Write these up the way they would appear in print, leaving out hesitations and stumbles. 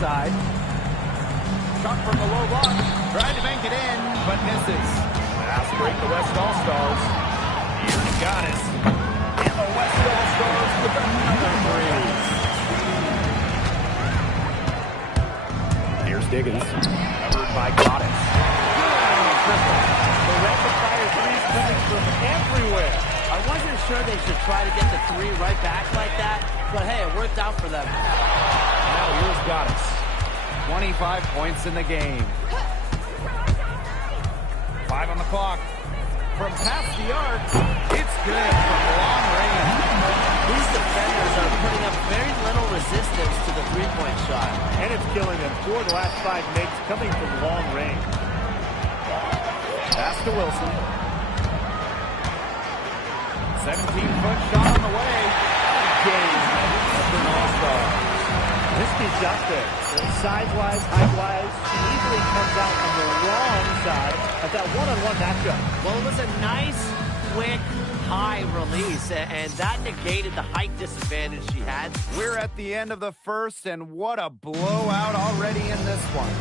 side. Shot from the low block. Tried to bank it in, but misses. Fast break the West All-Stars. Here's Goddess. And the West All-Stars with another three. Here's Diggins. Covered by Goddess. The rapid-fire threes coming from everywhere. I wasn't sure they should try to get the three right back like that, but hey, it worked out for them. Now here's Goddess. 25 points in the game. 5 on the clock. From past the arc, it's good from long range. These defenders are putting up very little resistance to the three-point shot. And it's killing them. 4 of the last 5 makes coming from long range. Pass to Wilson. 17-foot shot on the way. Game. Western All-Stars. Risky shot there. Size-wise, height-wise, she easily comes out on the wrong side of that one-on-one matchup. Well, it was a nice, quick, high release, and that negated the height disadvantage she had. We're at the end of the first, and what a blowout already in this one.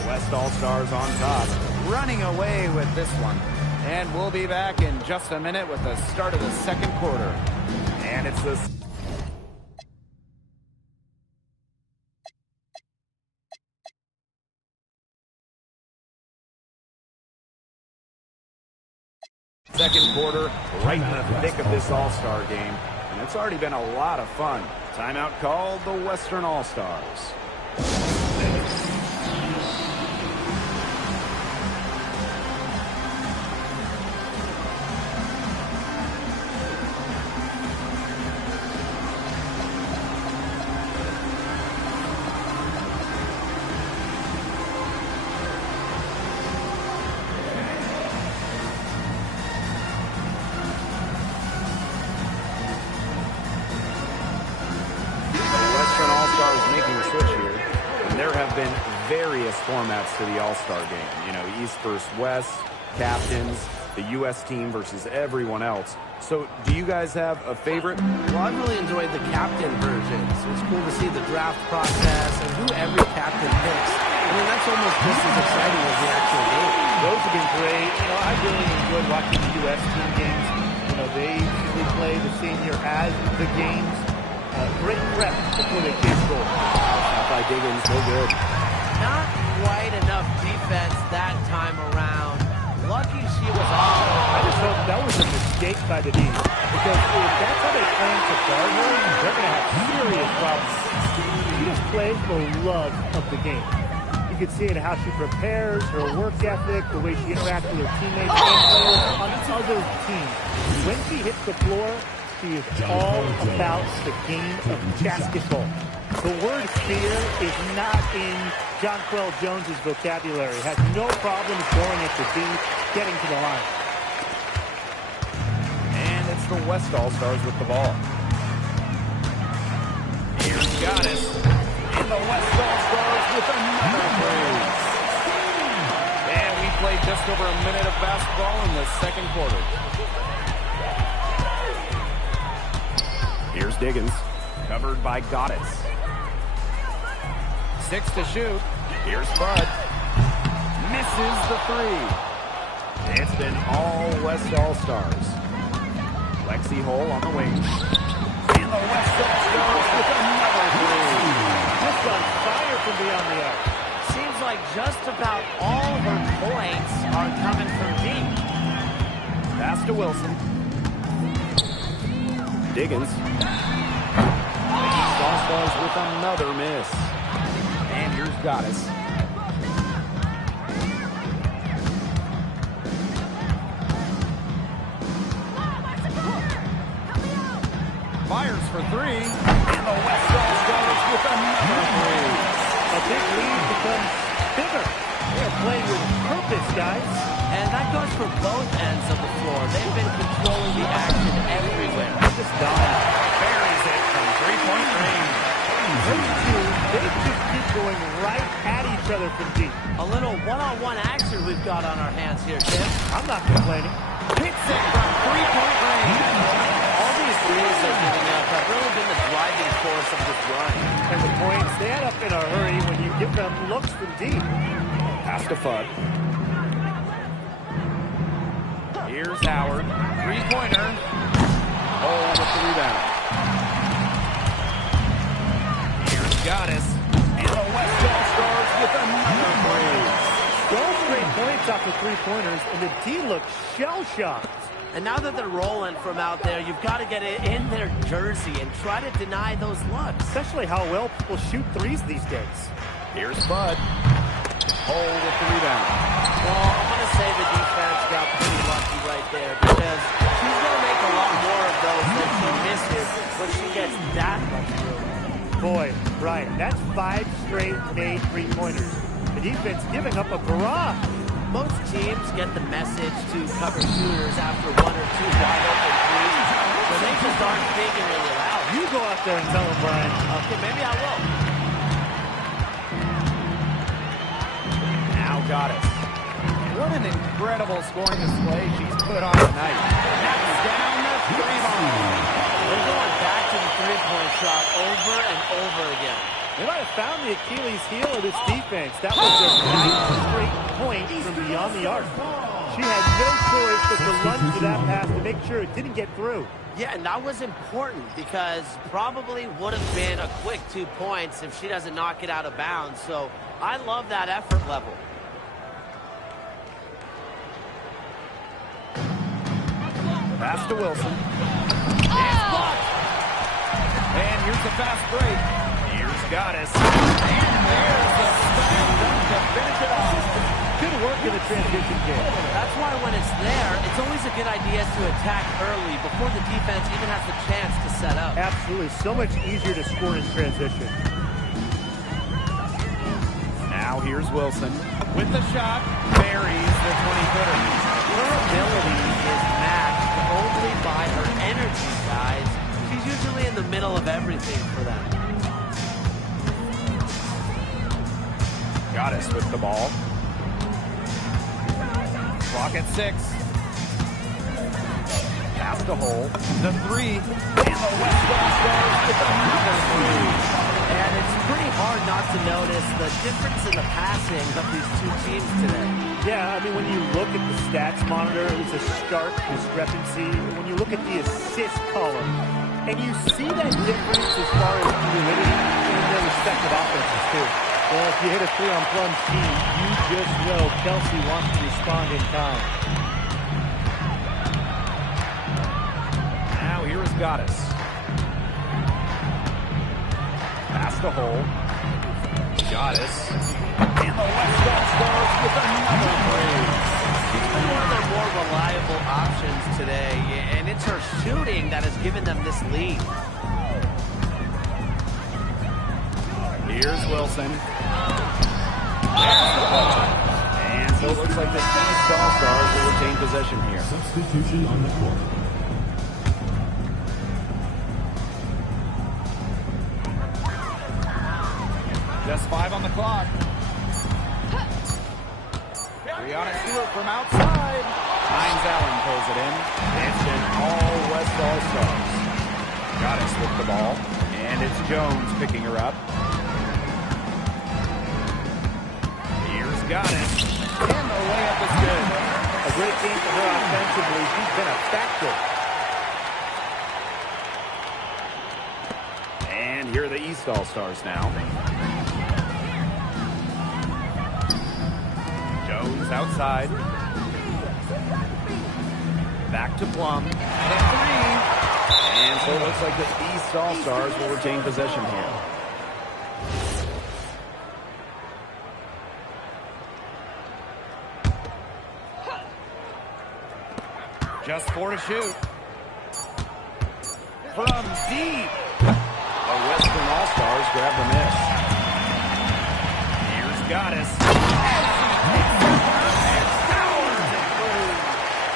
The West All-Stars on top, running away with this one. And we'll be back in just a minute with the start of the second quarter. And it's the second quarter, right in the thick of this All-Star game. And it's already been a lot of fun. Timeout called the Western All-Stars. Formats to the All-Star game. You know, East versus West, captains, the U.S. team versus everyone else. So, do you guys have a favorite? Well, I've really enjoyed the captain version. So it's cool to see the draft process and who every captain picks. I mean, that's almost just as exciting as the actual game. Those have been great. You know, I really enjoyed watching the U.S. team games. You know, they usually play the same year as the games. Great prep before they chase goal. Shot by Diggins, no good. Not quite enough defense that time around. Lucky she was off. I just hope that was a mistake by the D. Because if that's how they plan to guard her, they're going to have serious problems. She just plays for love of the game. You can see it in how she prepares, her work ethic, the way she interacts with her teammates and players on other teams. When she hits the floor, she is all about the game of basketball. The word fear is not in Jonquel Jones's vocabulary. Has no problem going at the D, getting to the line. And it's the West All-Stars with the ball. Here's Goddess. And the West All-Stars with another three. And we played just over a minute of basketball in the second quarter. Here's Diggins. Covered by Goddess. 6 to shoot. Here's Bud. Misses the three. It's been all West All-Stars. Lexi Hole on the wing. And the West All-Stars with another three. Just on fire from beyond the arc. Seems like just about all her points are coming from deep. Pass to Wilson. Diggins. East All-Stars with another miss. And here's Goddess. Fires for three. And the West All-Stars with another three. A big lead becomes bigger. They're playing with purpose, guys. And that goes for both ends of the floor. They've been controlling the action everywhere. Just dominant. Buries it from three-point range. Those two, they just keep going right at each other from deep. A little one-on-one action we've got on our hands here, Tim. I'm not complaining. Hits it from three-point range. All these threes they're giving up have really been the driving force of this run. And the points, they add up in a hurry when you give them looks from deep. Pass to Fudd. Here's Howard. Three-pointer. Oh, with the rebound. Here's Goddess. And the West All-Stars with another three. 12 straight points off the three-pointers, and the D looks shell-shocked. And now that they're rolling from out there, you've got to get it in their jersey and try to deny those looks. Especially how well people shoot threes these days. Here's Fudd. Hole with the rebound. Well, I'm going to say the defense got pretty lucky right there because she's going to make a lot more of those than she misses when she gets that much room. Boy, Brian, that's 5 straight made three-pointers. The defense giving up a barrage. Most teams get the message to cover shooters after 1 or 2 wide open threes, so they just aren't figuring it out. You go out there and tell them, Brian. Okay, maybe I will. Now Goddess. What an incredible scoring display she's put on tonight. Knocks down the three-ball. They're going back to the three-point shot over and over again. They might have found the Achilles heel of this defense. That was their 9th straight point from beyond the arc. She had no choice but to lunge to that pass to make sure it didn't get through. Yeah, and that was important because probably would have been a quick 2 points if she doesn't knock it out of bounds. So I love that effort level. Pass to Wilson. It's blocked. And here's the fast break. Here's Goddess. And there's the slam dunk to finish it off. Good work in the transition game. That's why when it's there, it's always a good idea to attack early before the defense even has the chance to set up. Absolutely. So much easier to score in transition. Now here's Wilson. With the shot, buries the 20-footer. Her ability is matched only by her energy, guys. She's usually in the middle of everything for them. Goddess with the ball. Clock at 6. Pass to Hole. The three. And the West All-Stars with another three. And it's pretty hard not to notice the difference in the passing of these two teams today. Yeah, I mean, when you look at the stats monitor, it's a stark discrepancy. When you look at the assist column, and you see that difference as far as fluidity in their respective offenses, too. Well, if you hit a 3-on-plum team, you just know Kelsey wants to respond in time. Now here is Goddess. Pass to Hole. Goddess. And the West All-Stars with another three. She's been one of their more reliable options today, and it's her shooting that has given them this lead. Here's Wilson. There's the ball. And so it looks like the East All-Stars will retain possession here. Substitution on the court. Just 5 on the clock. Brianna Stewart from outside. Hines Allen pulls it in. It's an all-West All-Stars. Goddess with the ball. And it's Jones picking her up. Here's Goddess. And the layup is good. A great game for her offensively. She's been a factor. And here are the East All-Stars now. Jones outside. Back to Plum. The three. And so it looks like the East All-Stars will retain possession here. Just 4 to shoot. From deep. The Western All-Stars grab the miss. Here's Goddess.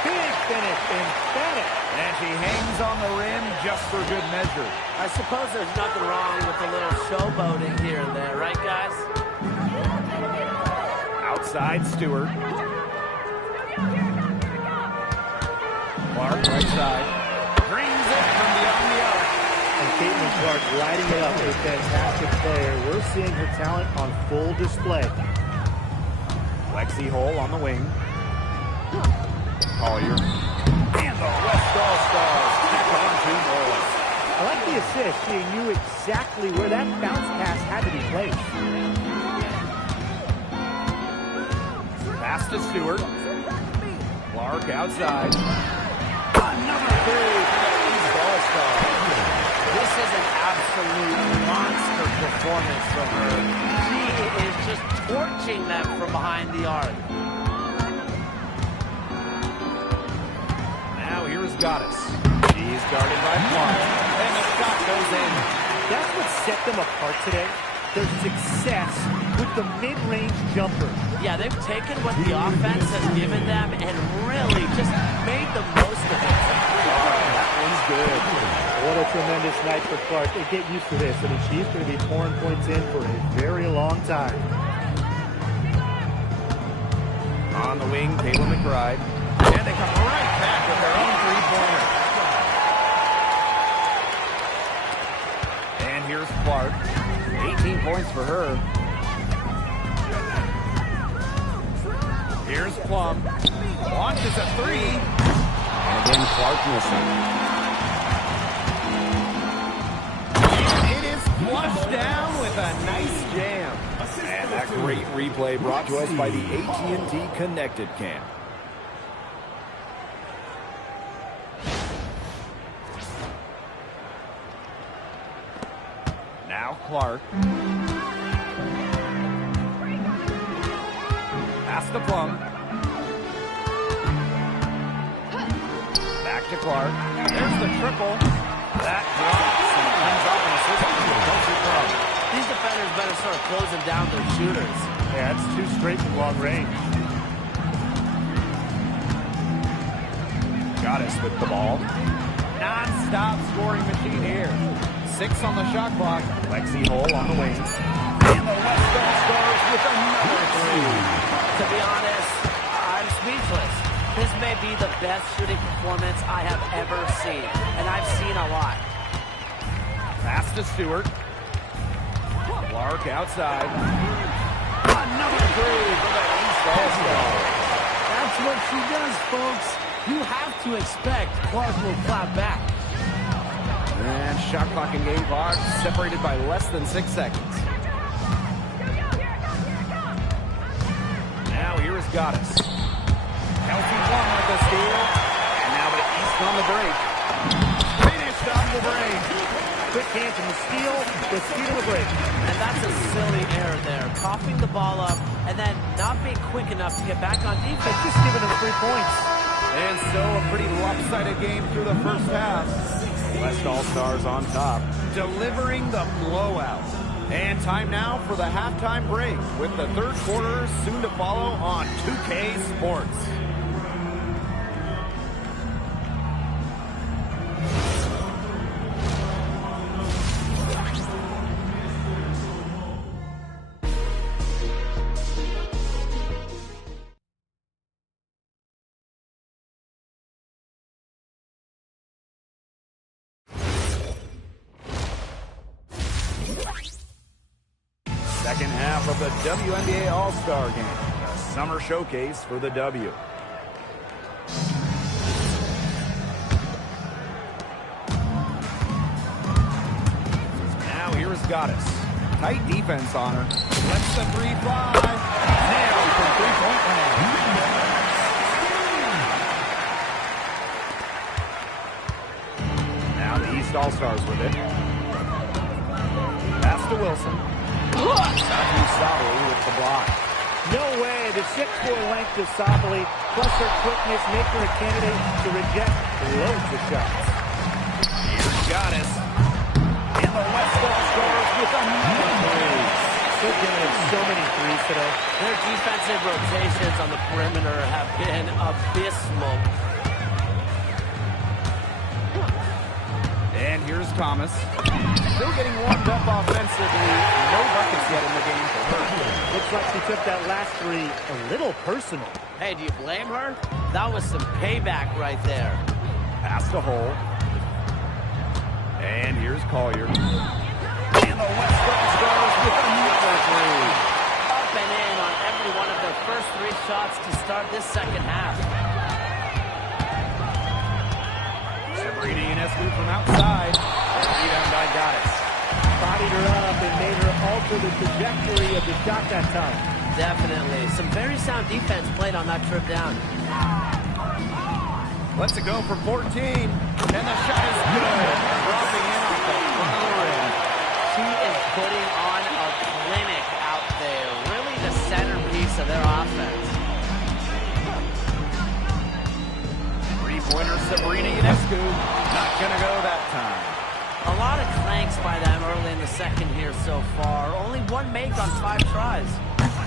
Big finish, emphatic. And she hangs on the rim just for good measure. I suppose there's nothing wrong with a little showboating here and there, right, guys? Outside Stewart. Clark right side. Brings it from beyond the arc. And Caitlin Clark lighting it up. A fantastic player. We're seeing her talent on full display. Lexi Hole on the wing. Collier. And the West All-Stars tack on 2 more. I like the assist. She knew exactly where that bounce pass had to be placed. Pass to Stewart. Clark outside. Another 3 for the East All-Stars. This is an absolute monster performance from her. She is just torching them from behind the arc. Now here's Goddess. She's guarded by Clark. And the shot goes in. That's what set them apart today. Their success with the mid-range jumper. Yeah, they've taken what the offense has given them and really just made the most of it. That one's good. What a tremendous night for Clark. They get used to this. I mean, she's going to be pouring points in for a very long time. On the wing, Kayla McBride. And they come right back with their own three-pointer. And here's Clark. 18 points for her. Here's Plum. Launches a 3. And again, Clark missing. And it is flushed down with a nice jam. And that great replay brought to us by the AT&T Connected Cam. Now Clark. Pass to Plum. Back to Clark. There's the triple. That drops and comes off an assist to Kelsey Plum. These defenders better start closing down their shooters. Yeah, it's 2 straight from long range. Goddess with the ball. Non-stop scoring machine here. 6 on the shot clock. Lexi Hole on the wing. And the West All-Stars with another 3. To be honest, I'm speechless. This may be the best shooting performance I have ever seen, and I've seen a lot. Pass to Stewart. Clark outside. Another 3 for the East All-Stars. That's what she does, folks. You have to expect Clark will clap back. And shot clock and game clock separated by less than 6 seconds. Now here is Goddess. Kelsey Plum with the steal. And now the East on the break. Finished off the break. Quick hands in the steal of the break. And that's a silly error there. Coughing the ball up and then not being quick enough to get back on defense. Just giving them 3 points. And so a pretty lopsided game through the first half. West All-Stars on top, delivering the blowout. And time now for the halftime break, with the third quarter soon to follow on 2K Sports. Second half of the WNBA All-Star Game, a summer showcase for the W. Now here's Goddess. Tight defense on her. Lets the 3 fly. Nailed from three-point land. Now the East All-Stars with it. Pass to Wilson. Sabali with the block. No way. The 6'4" length of Sabali, plus her quickness, make her a candidate to reject loads of shots. Here's Goddess. And the West All-Stars with another 3. They're giving him so many threes today. Their defensive rotations on the perimeter have been abysmal. And here's Thomas. Still getting warmed up offensively. No buckets yet in the game for her. Looks like she took that last 3 a little personal. Hey, do you blame her? That was some payback right there. Pass to Hole. And here's Collier. And the West Stars with another three. Up and in on every one of their first 3 shots to start this second half. Sabrina Ionescu from outside. And rebound by Goddess. Bodied her up and made her alter the trajectory of the shot that time. Definitely. Some very sound defense played on that trip down. Lets it go for 14. And the shot is good. Dropping in off the front of the rim. She is putting on a clinic out there. Really the centerpiece of their offense. Three-pointer Sabrina Ionescu. Not going to go that time. A lot of clanks by them early in the second here so far. Only 1 make on 5 tries.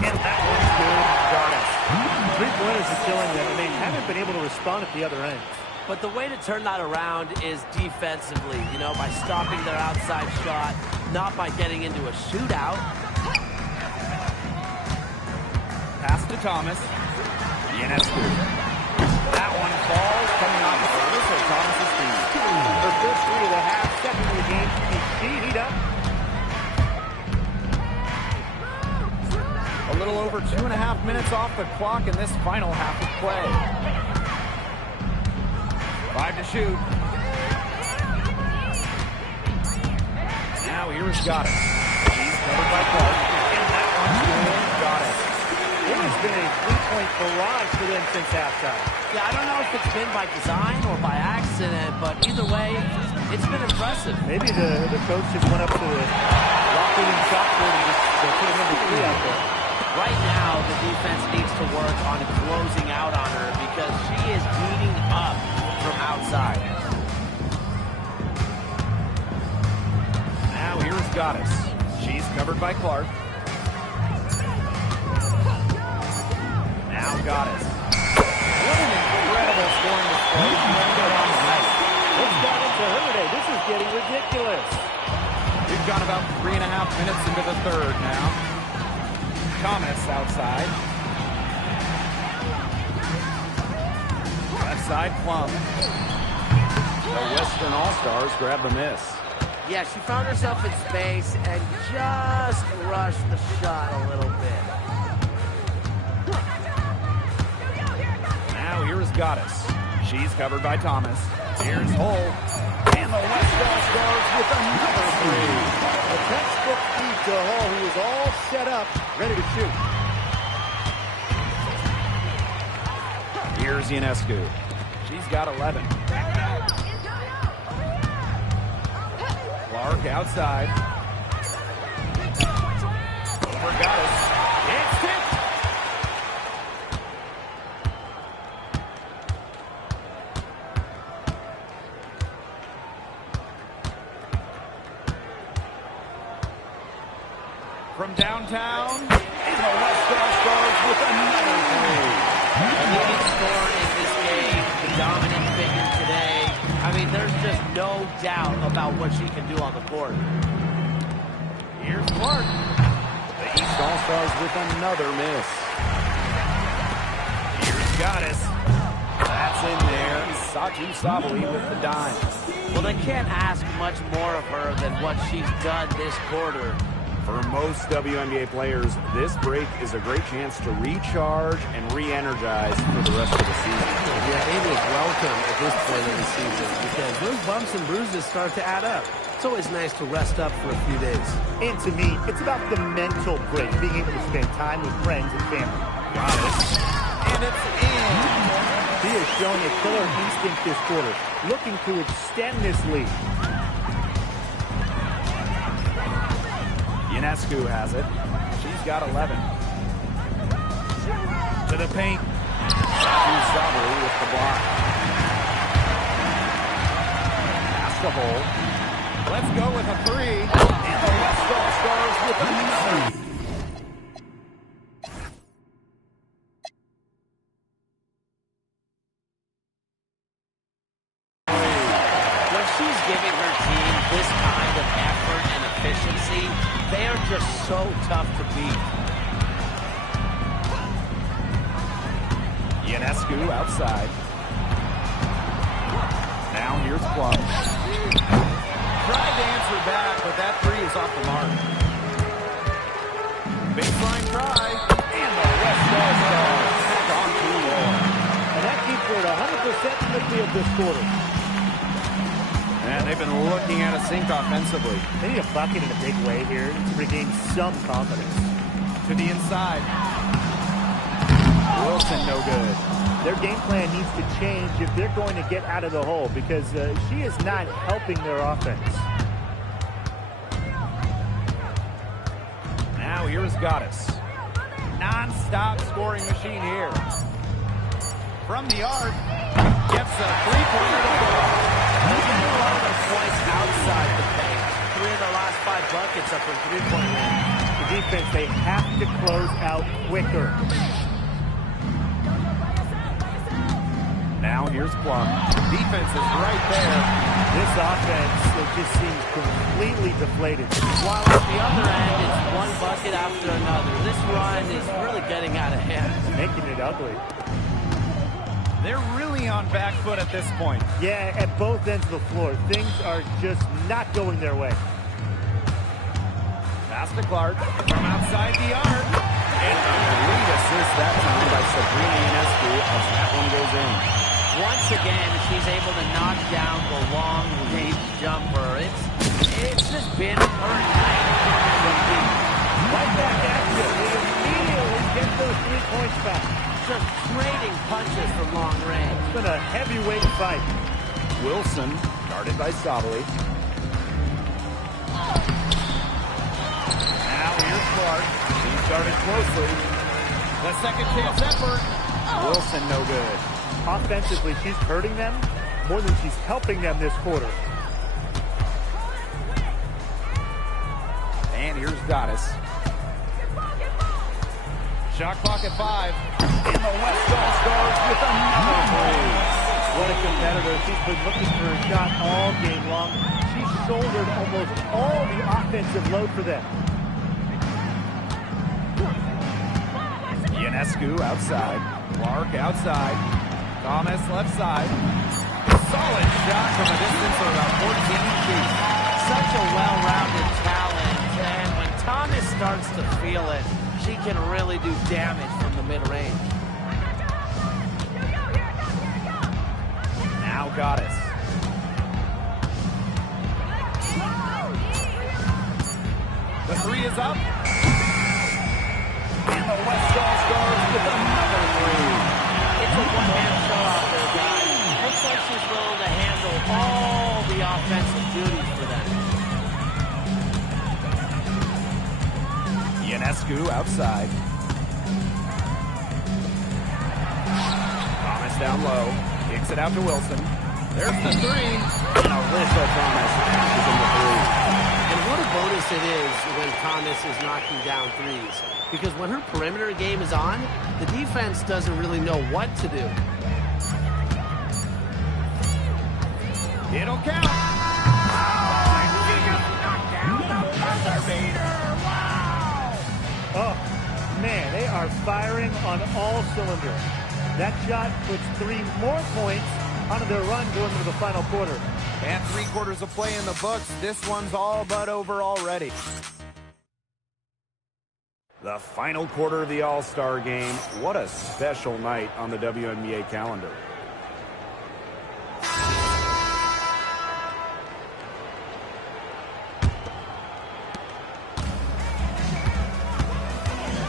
And that one's good. Goddess. 3-pointers are killing them, and they haven't been able to respond at the other end. But the way to turn that around is defensively, you know, by stopping their outside shot, not by getting into a shootout. Pass to Thomas. Ionescu. That one falls coming off the service of Thomas's feet. Her first 3 of the half, second of the game. She heat up. A little over 2.5 minutes off the clock in this final half of play. 5 to shoot. Now here's Goddess. She's covered by Clark. And that one's good. Goddess. It has been a 3-point barrage for them since halftime. Yeah, I don't know if it's been by design or by accident, but either way, it's been impressive. Maybe the coach just went up to the locker room shot board and just put a number 3 out there. Right now, the defense needs to work on closing out on her because she is beating up from outside. Now here's Goddess. She's covered by Clark. Now Goddess. What an incredible scoring display. What's got into her today? This is getting ridiculous. We've got about 3.5 minutes into the third now. Thomas outside. Left side Plum. The Western All-Stars grab the miss. Yeah, she found herself in space and just rushed the shot a little bit. Now here's Goddess. She's covered by Thomas. Here's Hull. And the West All-Stars with another three. A textbook feed to Hull, who was all set up, ready to shoot. Here's Ionescu. She's got 11. Clark outside. For Goddess. It's tipped. From downtown, and the West Stars with another three. The leading scorer in this game, the dominant figure today. I mean, there's just no doubt about what she can do on the court. Here's Clark. The East All-Stars with another miss. Here's Goddess. That's in there. Satu Sabali with the dime. Well, they can't ask much more of her than what she's done this quarter. For most WNBA players, this break is a great chance to recharge and re-energize for the rest of the season. Yeah, it is welcome at this point in the season because those bumps and bruises start to add up. It's always nice to rest up for a few days. And to me, it's about the mental break, being able to spend time with friends and family. Goddess. And it's in. He is showing a killer instinct this quarter, looking to extend this lead. Ionescu has it. She's got 11. To the paint. Satu Sabali with the block. Pass the hole. Let's go with a three. And the West All-Stars with another. When she's giving her team this kind of effort and efficiency, they are just so tough to beat. Ionescu outside. Now here's Plum. goes off the mark. Baseline try, and the West All-Stars back on to war. And that team scored 100% from the field this quarter. And they've been looking at a sink offensively. They need a bucket in a big way here to regain some confidence. To the inside. Wilson, no good. Their game plan needs to change if they're going to get out of the hole because she is not helping their offense. Now here's Goddess. Non-stop scoring machine here. From the arc, gets a three-pointer to go. They're getting a lot of their points outside the paint. 3 of their last 5 buckets are from three-point range. The defense, they have to close out quicker. Now here's Plum. Defense is right there. This offense, it just seems completely deflated. While at the other end, it's one bucket after another. This run is really getting out of hand. Making it ugly. They're really on back foot at this point. Yeah, at both ends of the floor. Things are just not going their way. Pass to Clark from outside the arc. And a great assist that time by Sabrina Ionescu as that one goes in. Once again, she's able to knock down the long-range jumper. It's just been her night from deep. Right back at you. They immediately get those 3 points back. Just trading punches from long range. It's been a heavyweight fight. Wilson, guarded by Sabali. Now here's Clark. He started closely. The second chance effort. Wilson, no good. Offensively, she's hurting them more than she's helping them this quarter. And here's Goddess. Shot clock at 5. And the West All-Stars with another three. What a competitor. She's been looking for a shot all game long. She's shouldered almost all the offensive load for them. Ionescu outside. Clark outside. Thomas left side. Solid shot from a distance of about 14 feet. Such a well-rounded talent, and when Thomas starts to feel it, she can really do damage from the mid-range. Now Goddess. The three is up. And the West All-Stars with another three. It's a one-man show out there, guys. Looks like she's willing to handle all the offensive duties for them. Ionescu outside. Thomas down low. Kicks it out to Wilson. There's the three. And Alyssa Thomas is in the three. And what a bonus it is when Thomas is knocking down threes. Because when her perimeter game is on, the defense doesn't really know what to do. It'll count. Oh, man, they are firing on all cylinders. That shot puts 3 more points onto their run going into the final quarter. And 3 quarters of play in the books. This one's all but over already. The final quarter of the All-Star game. What a special night on the WNBA calendar.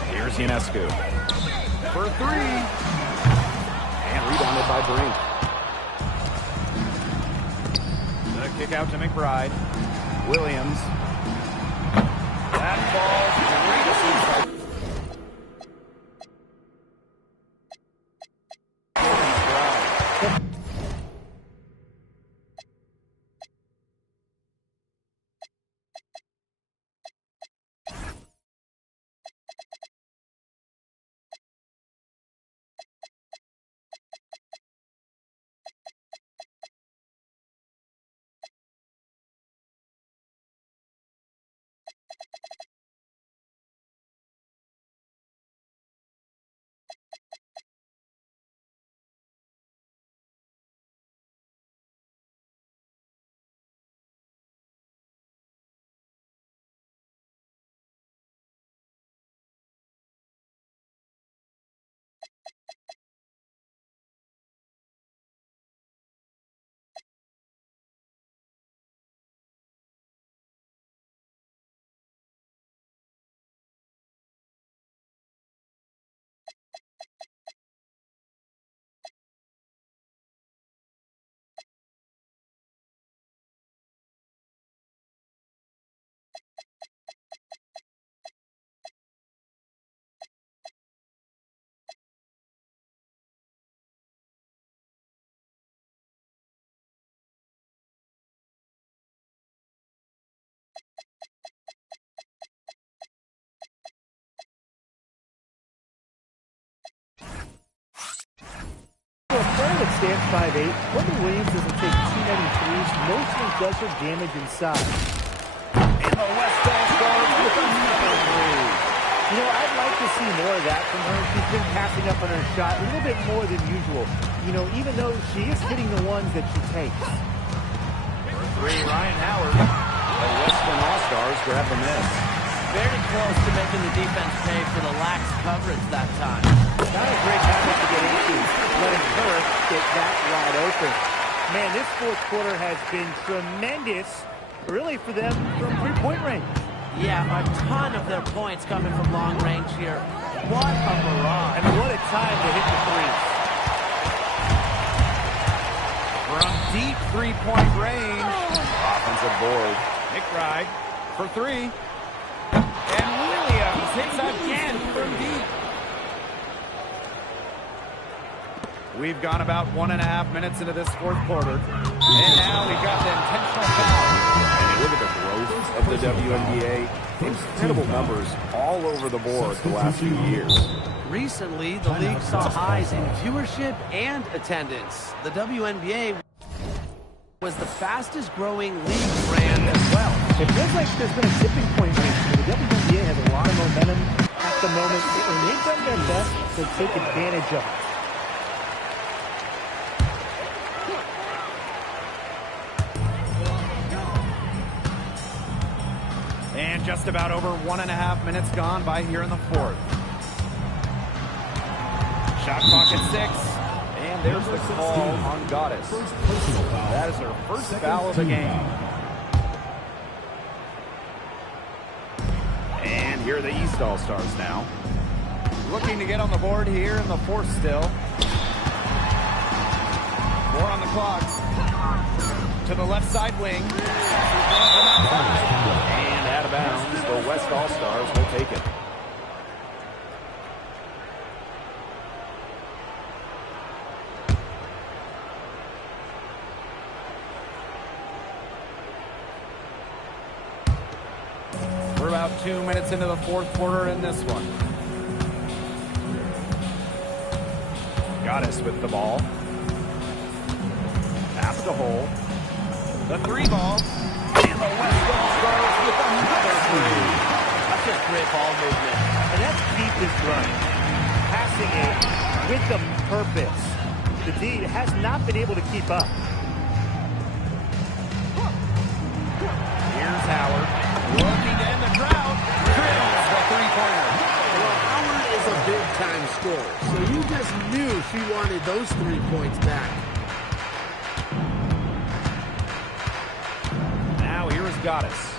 Here's Ionescu. For 3. And rebounded by Brink. The kick out to McBride. Williams. That falls. stands 5'8", Wendell Williams doesn't take too many threes. Mostly does her damage inside. And the West All-Stars with another three. You know, I'd like to see more of that from her. She's been passing up on her shot a little bit more than usual. You know, even though she is hitting the ones that she takes. For three, Ryan Howard. The Western All-Stars grab the miss. Very close to making the defense pay for the lax coverage that time. Not a great habit to get into, letting her get that wide open. Man, this fourth quarter has been tremendous, really, for them from three-point range. Yeah, a ton of their points coming from long range here. What a barrage. And what a time to hit the threes. From deep three-point range. Offensive board. McBride for three. And Williams hits again from deep. We've gone about 1.5 minutes into this fourth quarter. And now we've got the intentional foul. And look at the growth of the WNBA. Incredible numbers all over the board the last few years. Recently, the league saw highs in viewership and attendance. The WNBA was the fastest growing league brand as well. It feels like there's been a tipping point recently. The WNBA has a lot of momentum at the moment, and they've done their best to take advantage of it. And just about over 1.5 minutes gone by here in the fourth. Shot clock at 6. And there's the call on Goddess. That is her first foul of the game. And here are the East All-Stars now. Looking to get on the board here in the fourth still. 4 on the clock. To the left side wing. And out of bounds, the West All-Stars will take it. We're about 2 minutes into the fourth quarter in this one. Goddess with the ball. Pass to Hole. The three ball. And the West All-Stars with another three. That's just great ball movement. And that's deep this run. Passing it with the purpose. The D has not been able to keep up. Here's Howard. Looking to end the drought. Drills the three-pointer. Well, Howard is a big-time scorer, so you just knew she wanted those 3 points back. Now here is Goddess.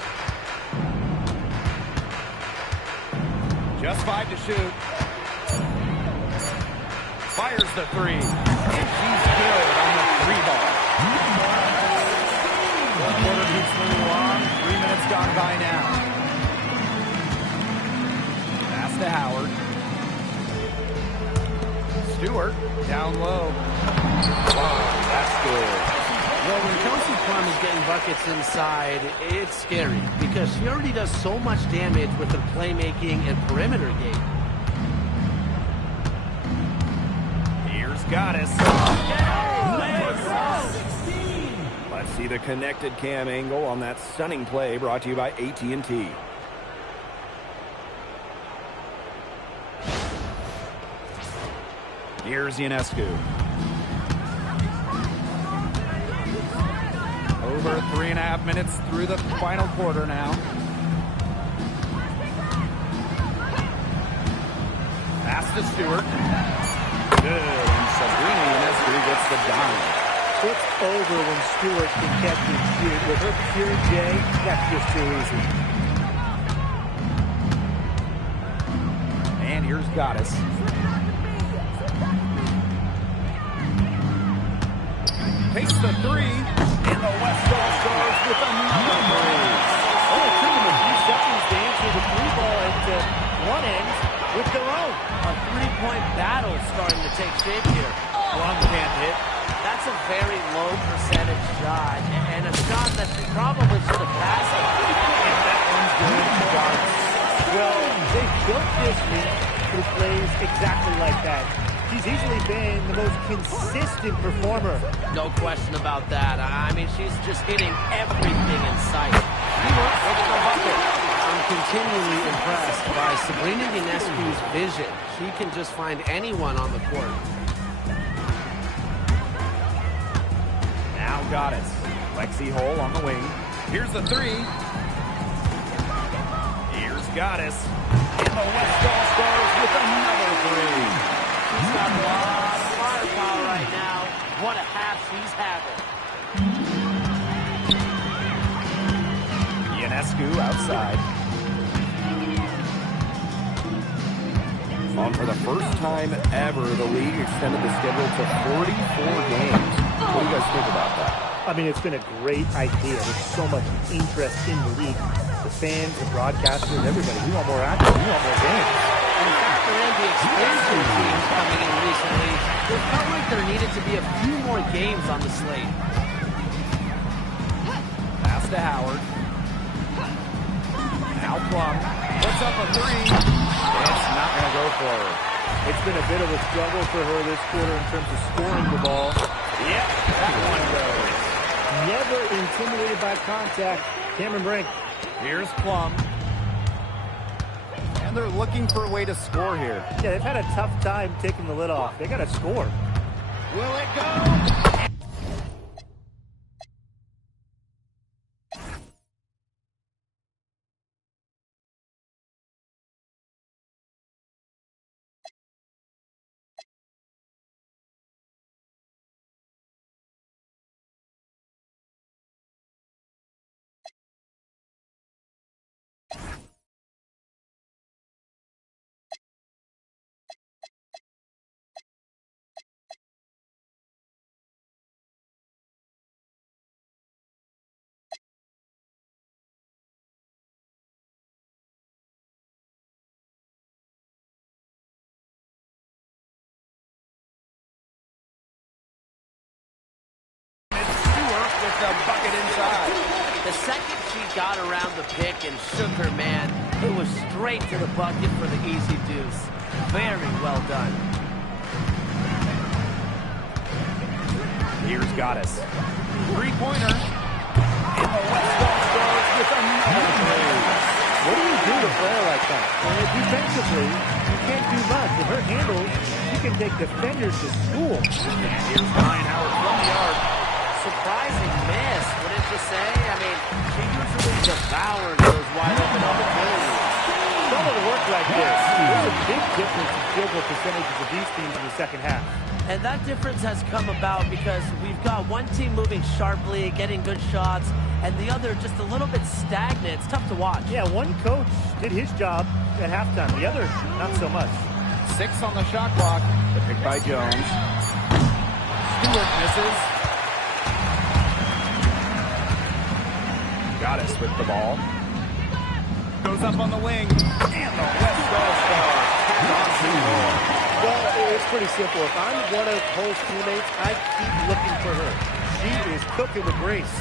Just 5 to shoot. Fires the three. And she's good on the three ball. Fourth quarter keeps moving along. 3 minutes gone by now. Pass to Howard. Stewart down low. Wow, that's good. Well, when Kelsey Plum is getting buckets inside, it's scary because she already does so much damage with her playmaking and perimeter game. Here's Goddess. Let's see the connected cam angle on that stunning play brought to you by AT&T. Here's Ionescu. Over 3.5 minutes through the final quarter now. Pass to Stewart. Good. And Sabrina Ionescu gets the dime. It's over when Stewart can catch and shoot. With her pure J, that's just too easy. And here's Goddess. Takes the three. And the West All-Stars with another three. Only took them a few seconds to answer the three ball at one end with their own. A three-point battle starting to take shape here. Plum can't hit. That's a very low percentage shot, and a shot that she probably should have passed. And that one's good to guard. Well, they built this league through plays exactly like that. She's easily been the most consistent performer. No question about that. I mean, she's just hitting everything in sight. I'm continually impressed by Sabrina Ionescu's vision. She can just find anyone on the court. Now Goddess. Lexi Hole on the wing. Here's the three. Here's Goddess. And the West All-Stars with another three. She's got a lot of firepower right now. What a half she's having. Ionescu outside. For the first time ever, the league extended the schedule to 44 games. What do you guys think about that? I mean, it's been a great idea. There's so much interest in the league. The fans, the broadcasters, everybody. We want more action. We want more games. And factor in the expansion teams coming in recently, it felt like there needed to be a few more games on the slate. Pass to Howard. Now Plum puts up a three. It's not going to go for her. It's been a bit of a struggle for her this quarter in terms of scoring the ball. Yep, that one goes. Never intimidated by contact. Cameron Brink. Here's Plum. And they're looking for a way to score here. Yeah, they've had a tough time taking the lid off. They got to score. Will it go? With the bucket inside. The second she got around the pick and shook her man, it was straight to the bucket for the easy deuce. Very well done. Here's Goddess. Three-pointer. And the West All-Stars with another three. What do you do to play her like that? Well, defensively, you can't do much. With her handles, she can take defenders to school. And here's Ryan Howard from the arc. Surprising miss, wouldn't you say? I mean, she usually devours those wide open opportunities. Solid work like this. There's a big difference in field goal percentages of these teams in the second half. And that difference has come about because we've got one team moving sharply, getting good shots, and the other just a little bit stagnant. It's tough to watch. Yeah, one coach did his job at halftime. The other, not so much. 6 on the shot clock. The pick by Jones. Stewart misses. Goddess with the ball. Goes up on the wing. And the West All-Stars tack on 2 more. Well, it's pretty simple. If I'm one of Hull's teammates, I keep looking for her. She is cooking with grace.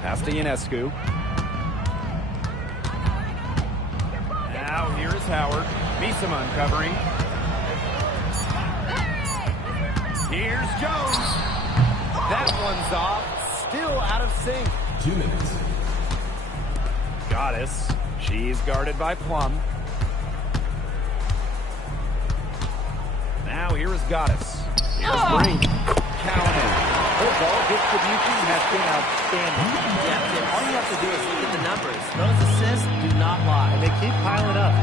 Pass to Ionescu. Now here is Howard. Misama uncovering. Here's Jones. That one's off. Still out of sync. 2 minutes. Goddess. She's guarded by Plum. Now here is Goddess. Here's Brink. Counted. Her ball distribution has been outstanding. Yeah, Tim, all you have to do is look at the numbers. Those assists do not lie. And they keep piling up.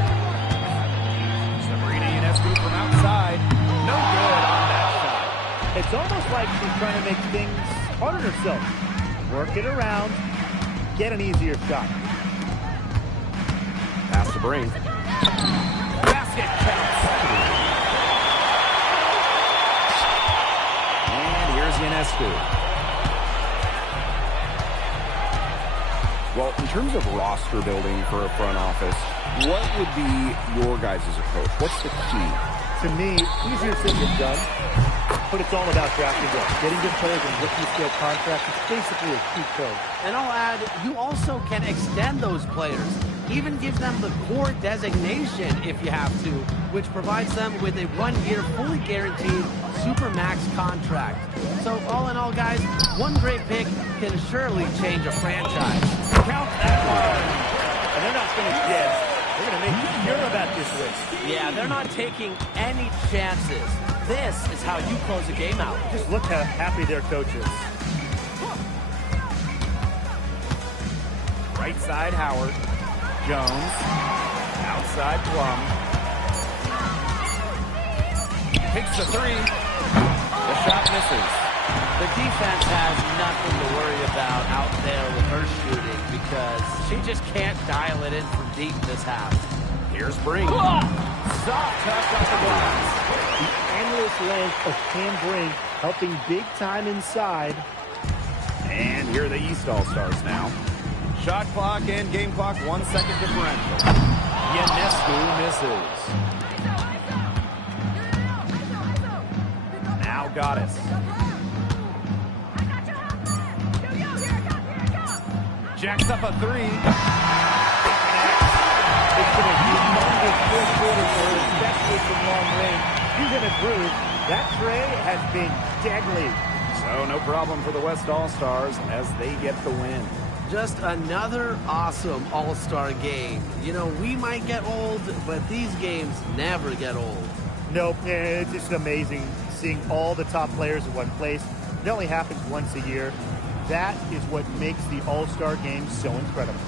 Sabrina Ionescu from outside. No good on that shot. It's almost like she's trying to make things hard on herself. Work it around. Get an easier shot. Pass to Brink. Basket counts. And here's Ionescu. Well, in terms of roster building for a front office, what would be your guys' approach? What's the key? To me, easier said than done, but it's all about drafting well. Getting good players and rookie scale contracts is basically a cheat code. And I'll add, you also can extend those players. even gives them the core designation if you have to, which provides them with a 1-year fully guaranteed Supermax contract. So all in all, guys, one great pick can surely change a franchise. Count that one. And they're not finished yet. They're going to make sure about this risk. Yeah, they're not taking any chances. This is how you close a game out. Just look how happy their coach is. Right side, Howard. Jones. Outside, Plum. Takes the three. The shot misses. The defense has nothing to worry about out there with her shooting because she just can't dial it in from deep this half. Here's Brink. Soft touch off the glass. The endless length of Cam Brink helping big time inside. And here are the East All-Stars now. Shot clock and game clock, 1 second differential. Ionescu misses. Now Goddess. Jacks up a three. It's been a humongous fourth quarter for her, especially from long range. She's in a groove. That tray has been deadly. So no problem for the West All-Stars as they get the win. Just another awesome all-star game. You know, we might get old, but these games never get old. Nope, it's just amazing seeing all the top players in one place. It only happens once a year. That is what makes the All-Star game so incredible.